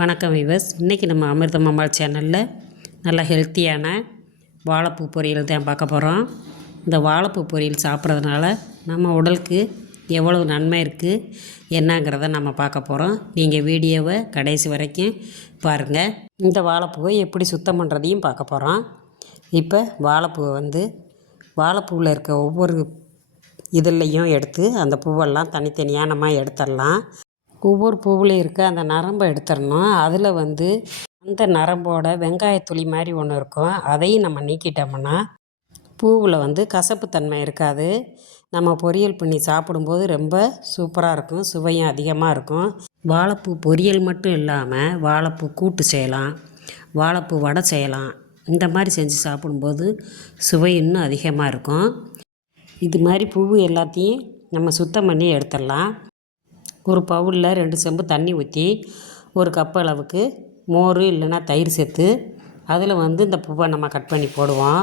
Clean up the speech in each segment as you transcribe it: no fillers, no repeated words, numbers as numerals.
வணக்கம் விவஸ். இன்றைக்கி நம்ம அமிர்தம் அம்மாள் சேனலில் நல்ல ஹெல்த்தியான வாழைப்பூ பொரியல் தான் பார்க்க போகிறோம். இந்த வாழைப்பூ பொரியல் சாப்பிட்றதுனால நம்ம உடலுக்கு எவ்வளவு நன்மை இருக்குது என்னங்கிறத நம்ம பார்க்க போகிறோம். நீங்கள் வீடியோவை கடைசி வரைக்கும் பாருங்கள். இந்த வாழைப்பூவை எப்படி சுத்தம் பண்ணுறதையும் பார்க்க போகிறோம். இப்போ வாழைப்பூவை வாழைப்பூவில் இருக்க ஒவ்வொரு இதுலையும் எடுத்து அந்த பூவெல்லாம் தனித்தனியாக நம்ம எடுத்துடலாம். ஒவ்வொரு பூவில் இருக்க அந்த நரம்பை எடுத்துடணும். அதில் அந்த நரம்போட வெங்காயத்துளி மாதிரி ஒன்று இருக்கும். அதையும் நம்ம நீக்கிட்டோம்னா பூவில் கசப்புத்தன்மை இருக்காது. நம்ம பொரியல் பண்ணி சாப்பிடும்போது ரொம்ப சூப்பராக இருக்கும், சுவையும் அதிகமாக இருக்கும். வாழைப்பூ பொரியல் மட்டும் இல்லாமல் வாழைப்பூ கூட்டு செய்யலாம், வாழைப்பூ வடை செய்யலாம். இந்த மாதிரி செஞ்சு சாப்பிடும்போது சுவை இன்னும் அதிகமாக இருக்கும். இது மாதிரி பூ எல்லாத்தையும் நம்ம சுத்தம் பண்ணி எடுத்துடலாம். ஒரு பவுலில் 2 செம்பு தண்ணி ஊற்றி ஒரு கப் அளவுக்கு மோர் இல்லைன்னா தயிர் சேர்த்து அதில் இந்த பூவை நம்ம கட் பண்ணி போடுவோம்.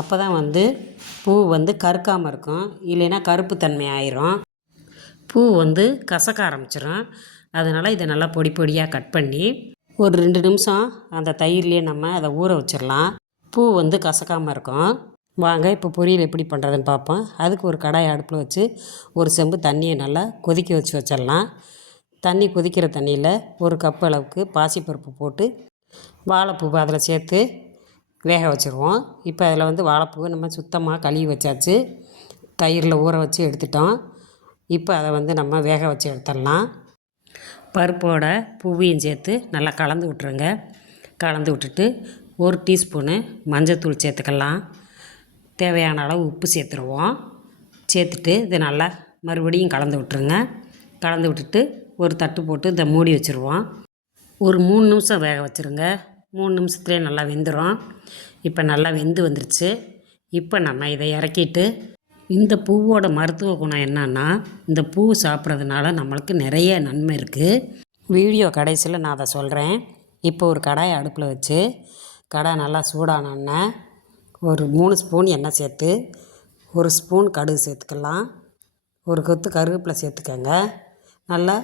அப்போ தான் பூ கருக்காமல் இருக்கும், இல்லைன்னா கருப்பு தன்மை ஆயிரும். பூ கசக்க ஆரம்பிச்சிடும். அதனால் இதை நல்லா பொடி பொடியாக கட் பண்ணி ஒரு 2 நிமிஷம் அந்த தயிர்லேயே நம்ம அதை ஊற வச்சிடலாம். பூ கசக்காமல் இருக்கும். வாங்க இப்போ பொரியல் எப்படி பண்ணுறதுன்னு பார்ப்போம். அதுக்கு ஒரு கடாய் அடுப்பில் வச்சு ஒரு செம்பு தண்ணியை நல்லா கொதிக்க வச்சிடலாம். தண்ணி கொதிக்கிற தண்ணியில் ஒரு கப் அளவுக்கு பாசிப்பருப்பு போட்டு வாழைப்பூவை அதில் சேர்த்து வேக வச்சுருவோம். இப்போ அதில் வாழைப்பூவை நம்ம சுத்தமாக கழுவி வச்சாச்சு, தயிரில் ஊற வச்சு எடுத்துட்டோம். இப்போ அதை நம்ம வேக வச்சு எடுத்துடலாம். பருப்போட பூவையும் சேர்த்து நல்லா கலந்து விட்டுருங்க. கலந்து விட்டுட்டு 1 டீஸ்பூனு மஞ்சத்தூள் சேர்த்துக்கலாம். தேவையான அளவு உப்பு சேர்த்துருவோம். சேர்த்துட்டு இதை நல்லா மறுபடியும் கலந்து விட்டுருங்க. கலந்து விட்டுட்டு ஒரு தட்டு போட்டு இதை மூடி வச்சுருவோம். ஒரு 3 நிமிஷம் வேக வச்சுருங்க. 3 நிமிஷத்துலேயே நல்லா வெந்துடும். இப்போ நல்லா வெந்து வந்துருச்சு. இப்போ நம்ம இதை இறக்கிட்டு, இந்த பூவோட மருத்துவ குணம் என்னன்னா, இந்த பூ சாப்பிட்றதுனால நம்மளுக்கு நிறைய நன்மை இருக்குது. வீடியோ கடைசியில் நான் அதை சொல்கிறேன். இப்போ ஒரு கடாயை அடுப்பில் வச்சு கடாய் நல்லா சூடானோன்னே ஒரு 3 ஸ்பூன் எண்ணெய் சேர்த்து 1 ஸ்பூன் கடுகு சேர்த்துக்கலாம். ஒரு கொத்து கருவேப்பிலை சேர்த்துக்கோங்க. நல்லா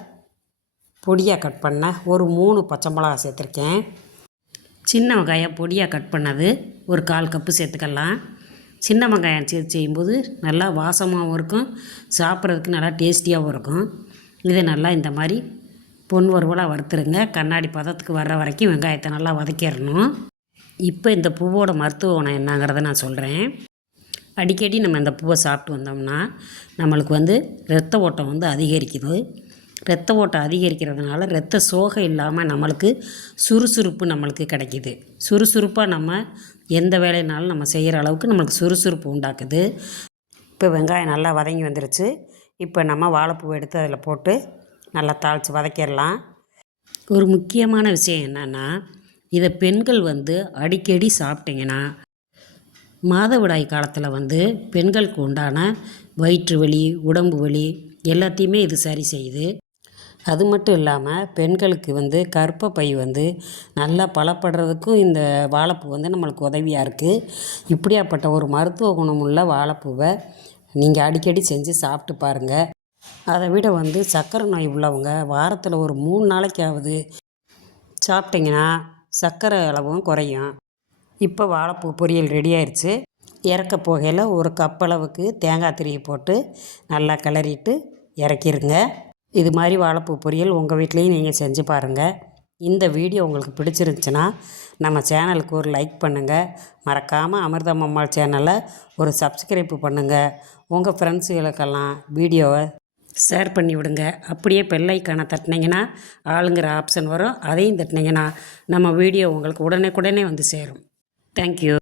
பொடியாக கட் பண்ண ஒரு 3 பச்சை மிளகா சேர்த்துருக்கேன். சின்ன வெங்காயம் பொடியாக கட் பண்ணது ஒரு 1/4 கப்பு சேர்த்துக்கலாம். சின்ன வெங்காயம் சேர்த்து செய்யும்போது நல்லா வாசமாகவும் இருக்கும், சாப்பிட்றதுக்கு நல்லா டேஸ்டியாகவும் இருக்கும். இதை நல்லா இந்த மாதிரி பொன் வறுவலாக வறுத்துருங்க. கண்ணாடி பதத்துக்கு வர்ற வரைக்கும் வெங்காயத்தை நல்லா வதக்கிடணும். இப்போ இந்த பூவோட மருத்துவ குணம் என்னங்கிறத நான் சொல்கிறேன். அடிக்கடி நம்ம இந்த பூவை சாப்பிட்டு வந்தோம்னா நம்மளுக்கு இரத்த ஓட்டம் அதிகரிக்குது. இரத்த ஓட்டம் அதிகரிக்கிறதுனால இரத்த சோகை இல்லாமல் நம்மளுக்கு சுறுசுறுப்பு நம்மளுக்கு கிடைக்கிது. சுறுசுறுப்பாக நம்ம எந்த வேலைனாலும் நம்ம செய்கிற அளவுக்கு நம்மளுக்கு சுறுசுறுப்பு உண்டாக்குது. இப்போ வெங்காயம் நல்லா வதங்கி வந்துருச்சு. இப்போ நம்ம வாழைப்பூவை எடுத்து அதில் போட்டு நல்லா தாளித்து வதக்கிடலாம். ஒரு முக்கியமான விஷயம் என்னென்னா, இதை பெண்கள் அடிக்கடி சாப்பிட்டிங்கன்னா மாதவிடாய் காலத்தில் பெண்களுக்கு உண்டான வயிற்று வலி, உடம்பு வலி எல்லாத்தையுமே இது சரி செய்யுது. அது மட்டும் இல்லாமல் பெண்களுக்கு கர்ப்பப்பை நல்லா பலப்படுறதுக்கும் இந்த வாழைப்பூ நம்மளுக்கு உதவியாக இருக்குது. இப்படியாப்பட்ட ஒரு மருத்துவ குணமுள்ள வாழைப்பூவை நீங்கள் அடிக்கடி செஞ்சு சாப்பிட்டு பாருங்கள். அதை விட சர்க்கரை நோய் உள்ளவங்க வாரத்தில் ஒரு 3 நாளைக்காவது சாப்பிட்டிங்கன்னா சர்க்கரை அளவும் குறையும். இப்போ வாழைப்பூ பொரியல் ரெடி ஆயிடுச்சு. இறக்க போகையில் ஒரு கப் அளவுக்கு தேங்காய் திருவி போட்டு நல்லா கிளறிட்டு இறக்கிருங்க. இது மாதிரி வாழைப்பூ பொரியல் உங்கள் வீட்லேயும் நீங்கள் செஞ்சு பாருங்கள். இந்த வீடியோ உங்களுக்கு பிடிச்சிருந்துச்சுன்னா நம்ம சேனலுக்கு ஒரு லைக் பண்ணுங்கள். மறக்காமல் அமிர்தம் அம்மாள் சேனலை ஒரு சப்ஸ்கிரைப் பண்ணுங்கள். உங்கள் ஃப்ரெண்ட்ஸுகளுக்கெல்லாம் வீடியோவை ஷேர் பண்ணி விடுங்க. அப்படியே பெல் ஐக்கானை தட்டினீங்கன்னா ஆளுங்கிற ஆப்ஷன் வரும். அதையும் தட்டினீங்கன்னா நம்ம வீடியோ உங்களுக்கு உடனே சேரும். தேங்க்யூ.